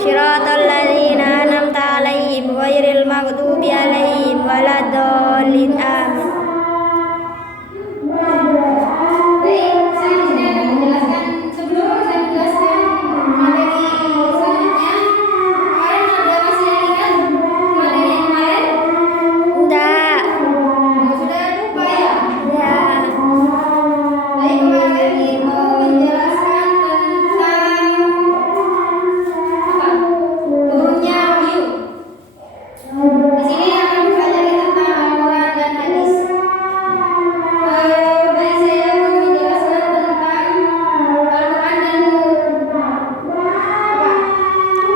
Shiratal ladzina an'amta 'alaihim ghairil maghdubi 'alaihim waladdallin. Amin. Baik, saya di sini akan menjelaskan sebelum saya menjelaskan materi selanjutnya. Kemarin ada masih yang ingat materi yang kemarin? Enggak. Sudah lupa ya? Ya. Baik, kemarin itu menjelaskan tentang apa? Turunnya wahyu. Di sini akan mempelajari tentang Al-Quran dan hadis. Baik, saya akan menjelaskan tentang Al-Quran dan apa?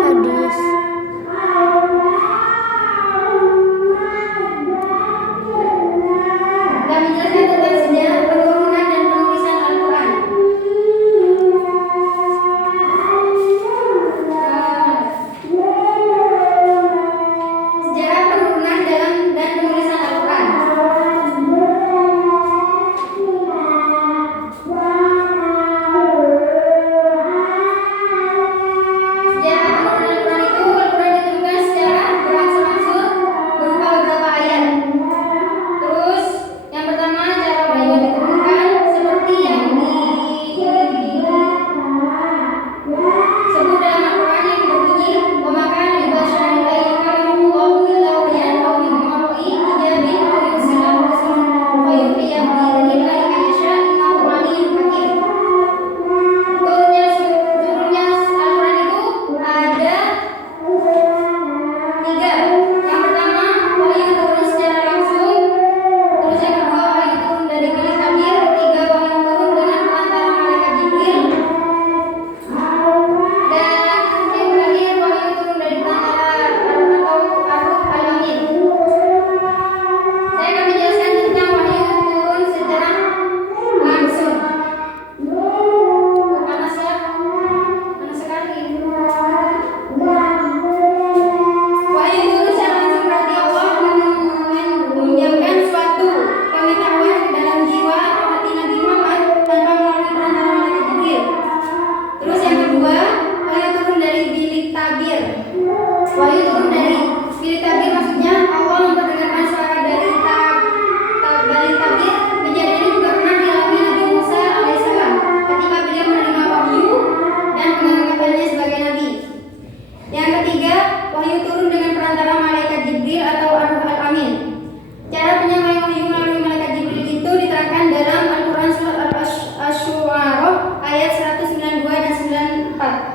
Hadis. Dan menjelaskan tentang sejarah penurunan dan penulisan Al-Quran. Sejarah penurunan dan penulisan Al-Quran. Sejarah penurunan Al-Quran itu Al-Quran ditentukan secara berangsur-angsur berupa beberapa ayat. Terus yang pertama cara wahyu diturunkan seperti yang disebut dalam Al-Quran yang berbunyi wa ma kana li basharin an yukallimahu illa wahyan aw min wara'i hijabin aw yursila rasulan fa yuhiya bi'idhnillahi man yasha innahu aliyyun hakim. Turunnya Al-Quran itu ada tiga. Yang pertama wahyu turun secara langsung. Terus yang kedua wahyu turun dari bilik tabir. Ketiga wahyu turun dengan perantara malaikat Jibril. Dan yang terakhir wahyu turun dari perantara atau Ar-Ruh Al-Amin. Saya akan menjelaskan tentang wahyu turun secara langsung. Panas ya? Panas sekali. Wahyu turun secara langsung berarti Allah meminjamkan suatu pengetahuan ke dalam jiwa atau hati Nabi Muhammad tanpa melalui perantara malaikat Jibril. Terus yang kedua, wahyu turun dari bilik tabir. Wahyu turun dari bilik tabir maksudnya Allah memperdengarkan suara dari balik tabir. Kejadian ini juga pernah dialami Nabi Musa alaihissalam ketika beliau menerima wahyu dan mengangkatannya sebagai nabi. Yang ketiga, wahyu turun dengan perantara malaikat Jibril atau Ar-Ruh Al-Amin. Cara penyampaian wahyu melalui malaikat Jibril itu diterangkan dalam Al-Quran surat Asy-Syu'ara ayat 192 dan 94.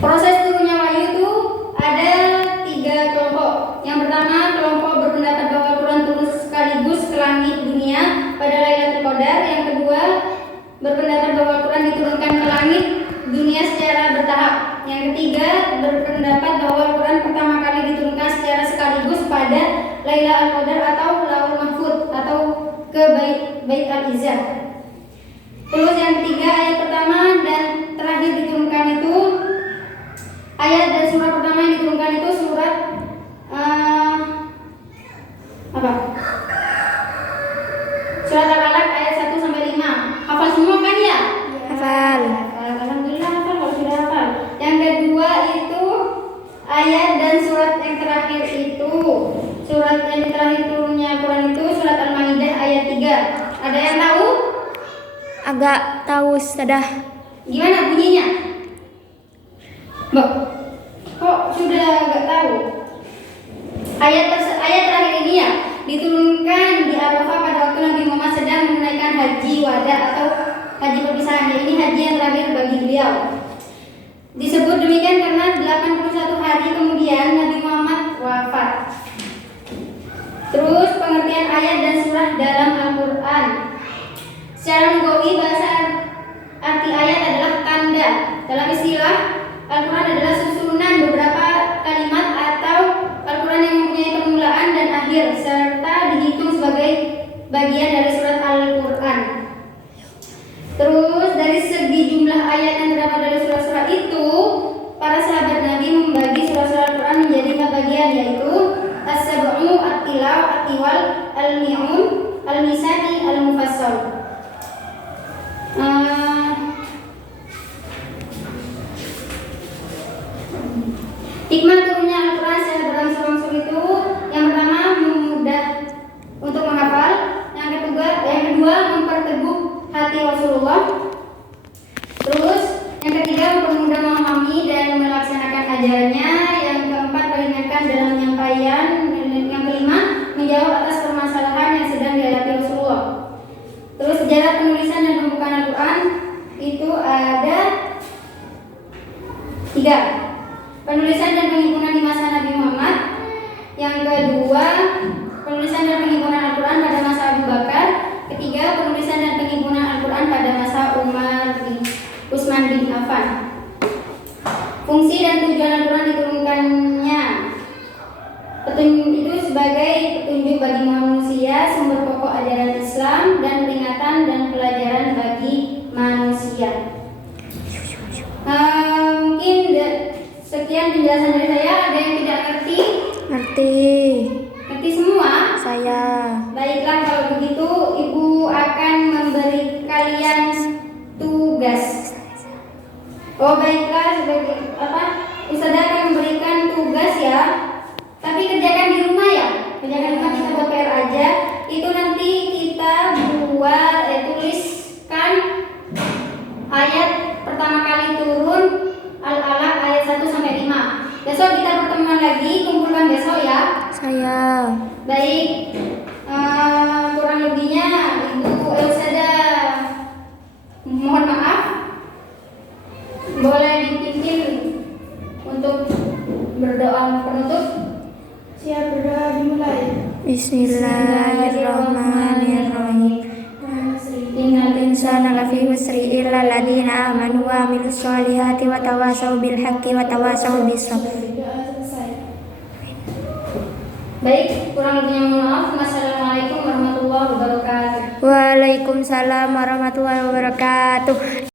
Proses turunnya wahyu itu ada tiga kelompok. Yang pertama, kelompok berpendapat bahwa Al-Quran turun sekaligus ke langit dunia pada Lailatul Qadar. Yang kedua, berpendapat bahwa Al-Quran diturunkan ke langit dunia secara bertahap. Yang ketiga, berpendapat bahwa Al-Quran pertama kali diturunkan secara sekaligus pada Lailatul Qadar atau Lauhul Mahfuz atau ke Bait Al-Izzah. Terus yang ketiga, ayat pertama dan terakhir diturunkan itu ayat dan surat pertama yang diturunkan itu surat apa? Surat Al-Alaq ayat 1 sampai 5. Hafal semua kan ya? Hafal. Alhamdulillah hafal kalau sudah hafal. Yang kedua itu ayat dan surat yang terakhir itu surat yang terakhir turunnya Al-Quran itu surat Al-Maidah ayat 3. Ada yang tahu? Agak tahu sudah. Gimana bunyinya? Mbak, kok sudah agak tahu? Ayat terakhir ini ya diturunkan di Arafah pada waktu Nabi Muhammad sedang menunaikan haji wada atau haji perpisahan. Jadi ini haji yang terakhir bagi beliau. Disebut demikian karena 81 hari kemudian Nabi Muhammad wafat. Terus pengertian ayat dan surah dalam Al-Quran. Secara lugawi bahasa arti ayat adalah tanda. Dalam istilah Al-Quran adalah susunan beberapa kalimat atau Al-Quran yang mempunyai permulaan dan akhir serta dihitung sebagai bagian dari surat Al-Quran. Terus dari segi jumlah ayat yang terdapat dari surah-surah itu, para sahabat Nabi membagi surah-surah Al-Quran menjadi 5 bagian, yaitu As-Sab'u, At-Tilaw, At-Tiwal, Al-Mi'un, Al-Misani, Al-Mufassal. hati Rasulullah. Terus yang ketiga, mempermudah memahami dan melaksanakan ajarannya. Yang keempat, meringankan dalam penyampaian. Yang kelima, menjawab atas permasalahan yang sedang dihadapi Rasulullah. Terus sejarah penulisan dan pembukaan Al-Quran itu ada 3. Penulisan dan penghimpunan di masa Nabi Muhammad. Yang kedua, penulisan dan penghimpunan Al-Quran pada masa Abu Bakar. Ketiga, penulisan dan penghimpunan Al-Quran pada masa Utsman bin Affan. Fungsi dan tujuan Al-Quran diturunkannya itu sebagai petunjuk bagi manusia, sumber pokok ajaran Islam, dan peringatan dan pelajaran bagi manusia. Mungkin sekian penjelasan dari saya. Ada yang tidak ngerti? Ngerti semua? Saya. Baiklah, kalau begitu Ibu akan memberi kalian tugas. Oh baiklah, sebagai Ustazah akan memberikan tugas ya. Tapi kerjakan di rumah ya. Kerjakan di rumah, kita buat PR aja. Itu nanti kita tuliskan ayat pertama kali turun Al-Alaq ayat 1 sampai 5. Besok kita pertemuan lagi, kumpulkan besok ya. Saya. Baik, kurang lebihnya Ibu Ustazah mohon maaf. Boleh dipimpin untuk berdoa penutup. Siap, berdoa dimulai. Bismillahirrahmanirrahim. Innal insana lafi khusri illa alladziina aamanu wa 'amilus sholihati wa tawashaw bil haqqi wa tawashaw bis sabr. Baik, kurang lebihnya mohon maaf. Wassalamualaikum warahmatullahi wabarakatuh. Waalaikumsalam warahmatullahi wabarakatuh.